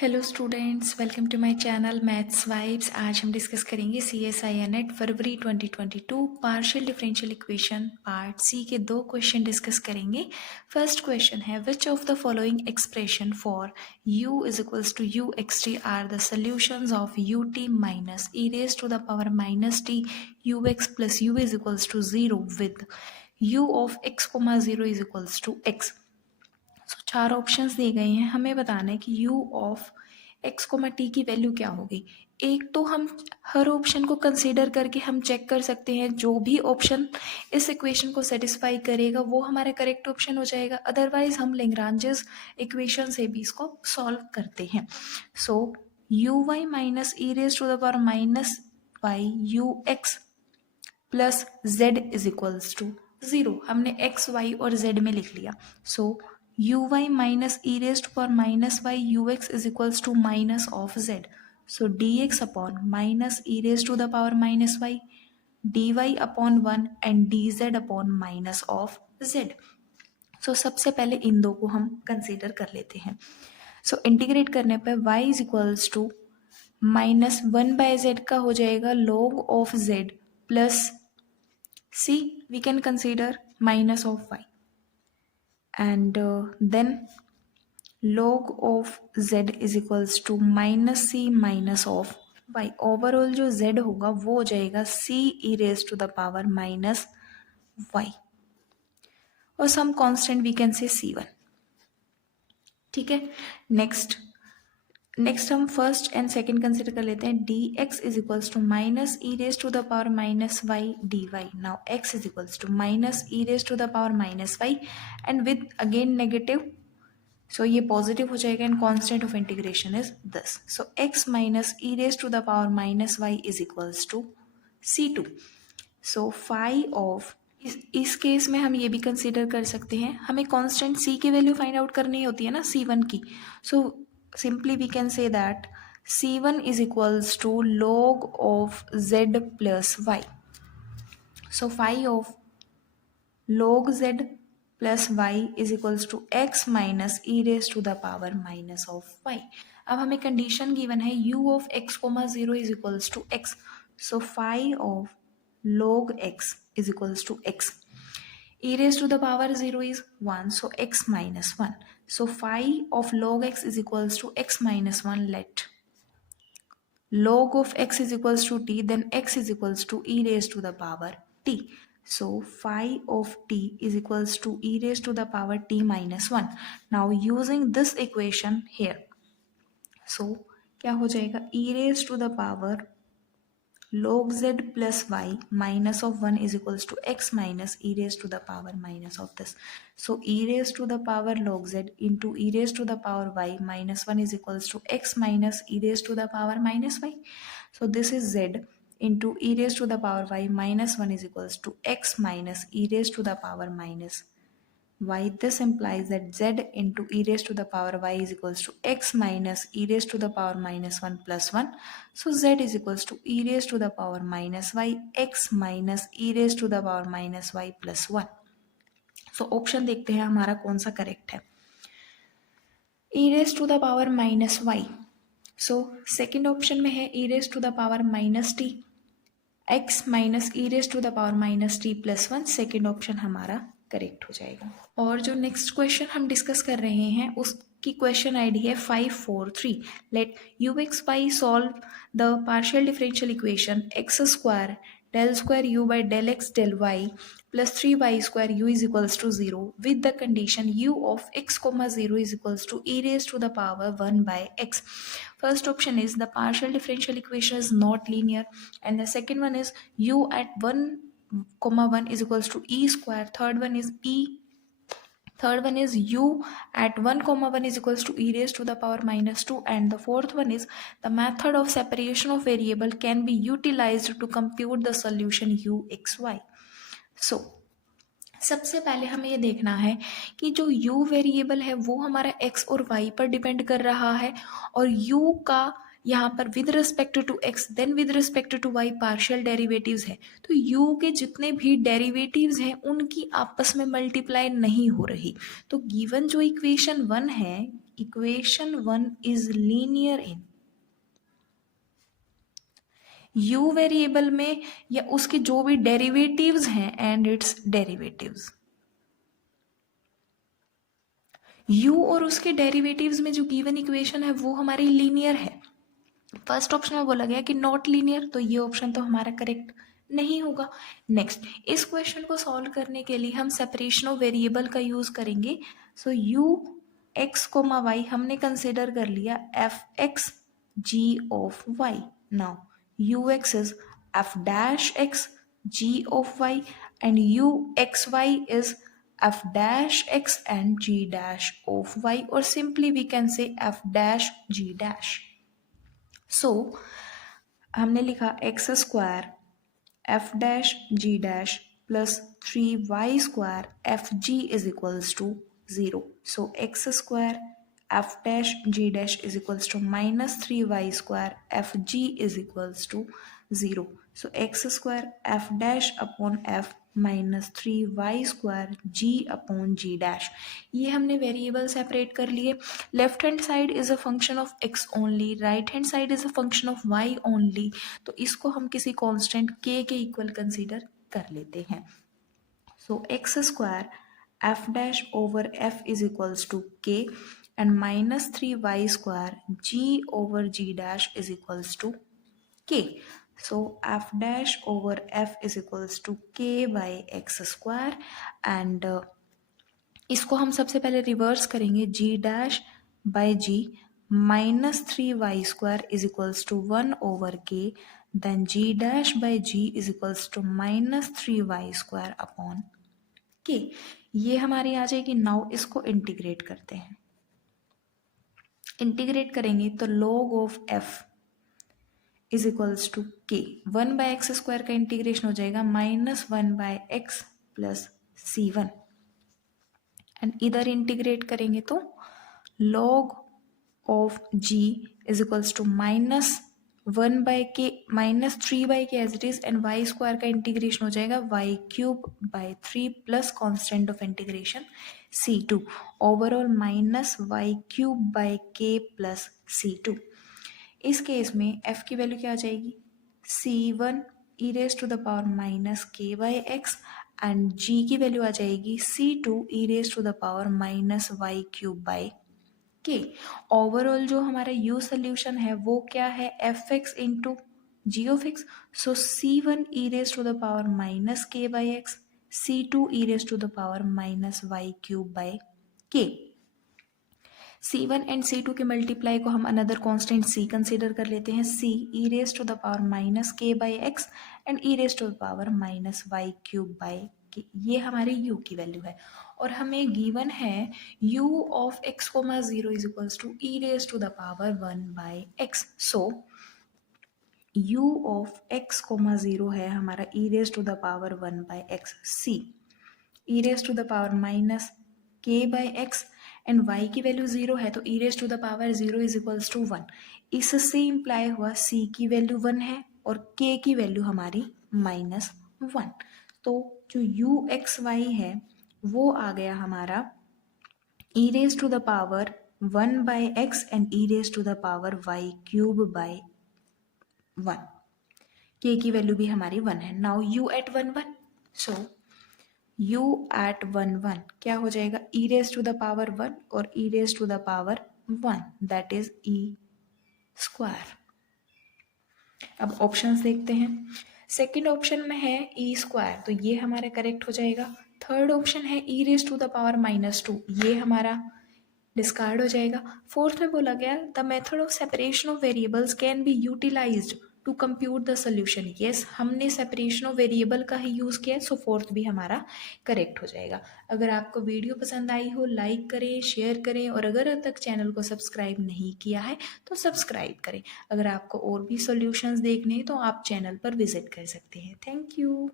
Hello students, welcome to my channel maths vibes. आज हम discuss करेंगे CSIR नेट फरवरी 2022 partial differential equation part C के दो क्वेश्चन डिस्कस करेंगे। फर्स्ट क्वेश्चन है which of the following expression for u is equals to u x t are the solutions of u t minus E raise to the power minus t u x plus u is equals to zero with u of x comma zero is equals to x। So चार options दिए गए हैं, हमें बताना है कि u of x comma t की value क्या होगी। एक तो हम हर ऑप्शन को कंसीडर करके हम चेक कर सकते हैं, जो भी ऑप्शन इस इक्वेशन को सेटिस्फाई करेगा वो हमारा करेक्ट ऑप्शन हो जाएगा। अदरवाइज हम लेग्रांजेस इक्वेशन से भी इसको सॉल्व करते हैं। So u y minus E raise to the power minus y u x plus z is equals to zero. हमने एक्स वाई और जेड में लिख लिया। So u y minus E raise to power minus y u x is equals to minus of Z. So d x upon minus E raise to the power minus Y D y upon one and d z upon minus of Z. So सबसे पहले इन दो को हम consider कर लेते हैं। सो integrate करने पर y is equals to minus one by z का हो जाएगा log of z plus c we can consider minus of y and then log of z is equals to minus c minus of y। Overall जो z होगा वो हो जाएगा c e raised to the power minus y और some constant we can say c1। ठीक है, next हम first and second consider कर लेते हैं। D X is equals to minus E raise to the power minus Y D Y. Now X is equals to minus E raise to the power minus Y and with again negative, so ये positive हो जाएगा and constant of integration is this. So X minus E raise to the power minus Y is equals to c2। So phi of इस case में हम ये भी consider कर सकते हैं, हमें कांस्टेंट c की वैल्यू फाइंड आउट करनी होती है ना, c1 की। सो simply we can say that c1 is equals to log of z plus y। so phi of log z plus y is equals to x minus e raised to the power minus of y। अब हमें condition given है u of x comma zero is equals to x। so phi of log x is equals to x। e raised to the power 0 is 1, so x minus 1। so phi of log x is equals to x minus 1। let log of x is equals to t, then x is equals to e raised to the power t। so phi of t is equals to e raised to the power t minus 1। now using this equation here, so क्या हो जाएगा, e raised to the power log z plus y minus of 1 is equals to x minus e raised to the power minus of this। so e raised to the power log z into e raised to the power y minus 1 is equals to x minus e raised to the power minus y। so this is z into e raised to the power y minus 1 is equals to x minus e raised to the power minus y। this implies that z into e raised to the power y is equals to x minus e raised to the power minus 1 plus 1। so z is equals to e raised to the power minus y x minus e raised to the power minus y plus 1। so option देखते हैं हमारा कौन सा correct है। e raised to the power minus y, so second option में है e raised to the power minus t x minus E raise to the power minus t plus 1। Second option हमारा correct हो जाएगा। और जो next question हम discuss कर रहे हैं उसकी क्वेश्चन आईडी है 543। Let u x y solve the partial differential equation x square del square u by del x del y plus 3y square u is equals to 0 with the condition u of x comma 0 is equals to e raised to the power 1 by x। first option is the partial differential equation is not linear and the second one is u at 1 comma 1 is equals to e square। third one is u at 1 comma 1 is equals to e raised to the power minus 2 and the fourth one is the method of separation of variable can be utilized to compute the solution u x y। so सबसे पहले हमें ये देखना है कि जो u variable है वो हमारा x और y पर डिपेंड कर रहा है और u का यहाँ पर with respect to x then with respect to y partial derivatives है। तो u के जितने भी डेरिवेटिव्स हैं उनकी आपस में मल्टीप्लाई नहीं हो रही। तो गिवन जो इक्वेशन 1 है equation 1 is linear in u variable में या उसके जो भी डेरिवेटिव्स हैं एंड इट्स डेरिवेटिव्स। u और उसके डेरिवेटिव्स में जो गिवन इक्वेशन है वो हमारी लीनियर है। फर्स्ट ऑप्शन में बोला गया कि नॉट लीनियर, तो ये ऑप्शन तो हमारा करेक्ट नहीं होगा। नेक्स्ट, इस क्वेश्चन को सॉल्व करने के लिए हम सेपरेशन ऑफ वेरिएबल का यूज करेंगे। सो u x कोमा y हमने कंसिडर कर लिया F x g of y। Now ux is f dash x g of y and u x y is f dash x and g dash of y, or simply we can say f dash g dash। So हमने लिखा x square f dash g dash plus 3y² f g is equals to 0। So x square f dash g dash is equals to -3y² f g is equals to 0। So x square f dash upon f -3y² g upon g dash. ये हमने variable separate कर लिए। Left hand side is a function of x only, right hand side is a function of y only, तो इसको हम किसी constant k के equal consider कर लेते हैं। So x square f dash over f is equals to k and -3y² g over g dash is equals to k। So f dash over f is equals to k by x square and इसको हम सबसे पहले reverse करेंगे, g dash by g -3y² is equals to 1 over k, then g dash by g is equals to -3y² upon k। ये हमारी आ जाएगी। Now इसको integrate करते हैं। इंटीग्रेट करेंगे तो log of f is equals to k. 1/x² का integration हो जाएगा -1/x प्लस c1 एंड इधर इंटीग्रेट करेंगे तो log of g is equals to -1/k -3/k as it is and y² का इंटीग्रेशन हो जाएगा y³/3 plus constant of integration c2 overall -y³/k plus c2। इस केस में f की value क्या आ जाएगी, c1 e raise to the power -k/x and g की value आ जाएगी c2 e raise to the power -y³/k। Overall जो हमारा u सोल्यूशन है वो क्या है, fx into g of x. So c1 e raise to the power -k/x, c2 e raise to the power -y³/k। c1 and c2 के multiply को हम another constant c consider कर लेते हैं। c e raise to the power -k/x and e raise to the power -y³/k। ये हमारे u की value है और हमें गिवन है u of x, 0 is equals to e raise to the power 1/x। So u of x, 0 है हमारा e raise to the power 1/x। c e raise to the power -k/x and y की value 0 है तो e raise to the power 0 is equals to 1। इससे imply हुआ c की value 1 है और k की वैल्यू हमारी -1। तो जो u x y है वो आ गया हमारा e raise to the power 1/x and e raise to the power y³/1। k की वैल्यू भी हमारी 1 है। Now u at 1 1, so u at 1 1 क्या हो जाएगा, e raise to the power 1 और e raise to the power 1 that is e²। अब options देखते हैं। सेकंड ऑप्शन में है e², तो ये हमारा करेक्ट हो जाएगा। थर्ड ऑप्शन है e raise to the power -2, ये हमारा डिस्कार्ड हो जाएगा। फोर्थ में बोला गया the method of separation of variables can be utilized to compute the solution. Yes, हमने सेपरेशन ऑफ वेरिएबल का ही यूज़ किया, सो फोर्थ भी हमारा करेक्ट हो जाएगा। अगर आपको वीडियो पसंद आई हो लाइक करें, शेयर करें और अगर अब तक चैनल को सब्सक्राइब नहीं किया है तो सब्सक्राइब करें। अगर आपको और भी सॉल्यूशंस देखने हैं तो आप चैनल पर विजिट कर सकते हैं। Thank you.